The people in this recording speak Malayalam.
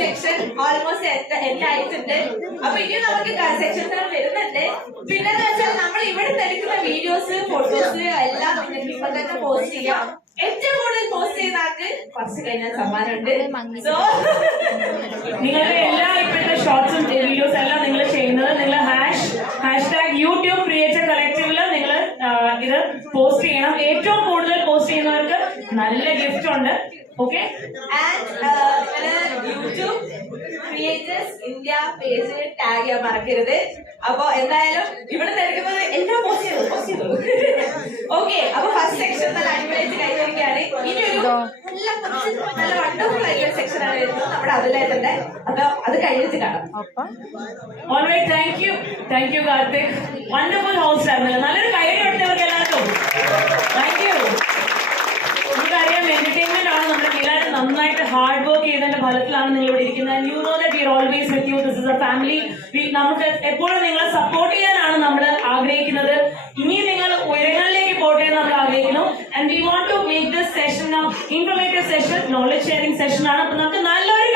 Section almost എല്ലായിട്ടുണ്ട്. അപ്പൊ ഇനി നമുക്ക് സെക്ഷൻസ് വരുന്നുണ്ട്. പിന്നെന്ന് വെച്ചാൽ നമ്മൾ ഇവിടെ എടുക്കുന്ന വീഡിയോസ് ഫോട്ടോസ് എല്ലാം നിങ്ങൾക്ക് ഇപ്പൊ തന്നെ പോസ്റ്റ് ചെയ്യാം. ഏറ്റവും കൂടുതൽ പോസ്റ്റ് ചെയ്യുന്ന ആൾക്ക് കുറച്ച് കഴിഞ്ഞാൽ സമ്മാനമുണ്ട്. സോ നിങ്ങളുടെ എല്ലാ ഇപ്പോഴത്തെ ഷോർട്സും വീഡിയോസ് എല്ലാം നിങ്ങൾ ചെയ്യുന്നത് നിങ്ങൾ #, യൂട്യൂബ് ക്രിയേറ്റർ കളക്റ്റീവില് നിങ്ങൾ ഇത് പോസ്റ്റ് ചെയ്യണം. ഏറ്റവും കൂടുതൽ പോസ്റ്റ് ചെയ്യുന്നവർക്ക് നല്ല ഗിഫ്റ്റ് ഉണ്ട്. ഓക്കെ, യൂട്യൂബ് ക്രിയേറ്റേഴ്സ് ഇന്ത്യ പേജിൽ ടാഗ് ചെയ്യാൻ മറക്കരുത്. അപ്പൊ എന്തായാലും ഇവിടെ എടുക്കുന്നത് എല്ലാം പോസ്റ്റ് ചെയ്തു. ഓക്കെ, അപ്പൊ ഫസ്റ്റ് സെക്ഷൻ നല്ല അടിപൊളിയായിട്ട് കഴിഞ്ഞിരിക്കുകയാണ്. ഇനി ഒരു നല്ല വണ്ടർഫുൾ ആയിട്ടുള്ള സെക്ഷൻ ആണ് വരുന്നത് നമ്മുടെ അതിലായിട്ടുണ്ട്. അപ്പൊ അത് കഴിഞ്ഞിട്ട് കാണാം. Alright, thank you Karthik. Wonderful host ആയിരുന്നല്ലോ. നല്ലൊരു കൈയ്യടി കൊടുത്തവർക്ക് എല്ലാവർക്കും താങ്ക് യു. നമുക്കറിയാം എന്റർടൈൻമെന്റ് ആണ് നമ്മുടെ എല്ലാവരും നന്നായിട്ട് ഹാർഡ് വർക്ക് ചെയ്തതിന്റെ ഫലത്തിലാണ് നിങ്ങൾ ഇവിടെ ഇരിക്കുന്നത്. You know that we are always with you. This is A family. നമുക്ക് എപ്പോഴും നിങ്ങളെ സപ്പോർട്ട് ചെയ്യാനാണ് നമ്മൾ ആഗ്രഹിക്കുന്നത്. ഇനി നിങ്ങൾ ഉയരങ്ങളിലേക്ക് പോട്ടെ എന്ന് നമ്മൾ ആഗ്രഹിക്കുന്നു. And we want to make this session informative session, knowledge sharing session ആണ്. അപ്പൊ നമുക്ക് നല്ലൊരു